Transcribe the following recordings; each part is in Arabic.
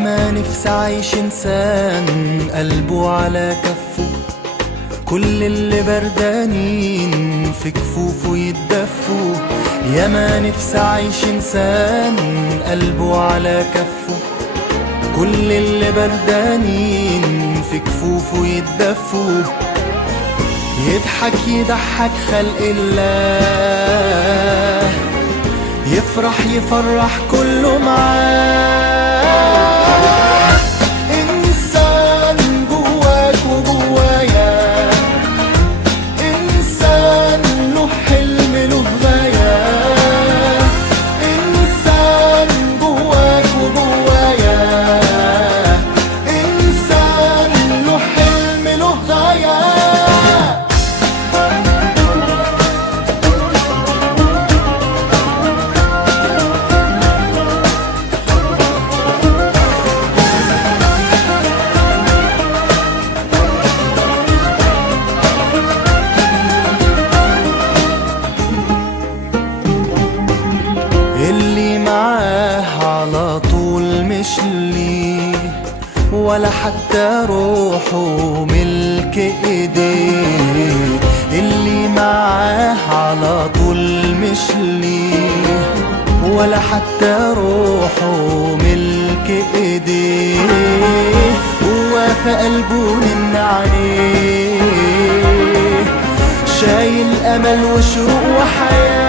ياما نفسي عايش إنسان قلبه على كفه، كل اللي بردانين في كفوفه يتدفوا. ياما نفسي عايش إنسان قلبه على كفه، كل اللي بردانين في كفوفه يتدفوا. يضحك يضحك خلق الله، يفرح يفرح كله معاه. إنسان جواك وجوايا، إنسان له حلم له غاية. إنسان جواك وجوايا، إنسان له حلم له غاية. اللي معاه على طول مش ليه، ولا حتى روحه ملك ايديه. اللي معاه على طول مش ليه، ولا حتى روحه ملك ايديه. هو في قلبه من عليه، شايل امل وشروق وحياه.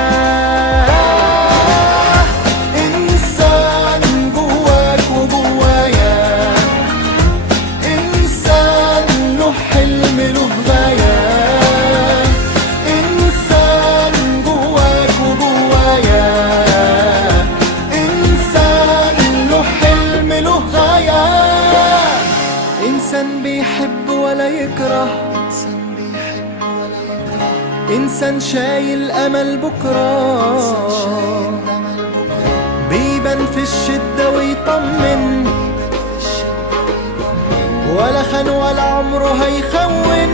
إنسان بيحب ولا يكره، إنسان شايل أمل بكرة، بيبان في الشدة ويطمن، ولا خان ولا عمره هيخون.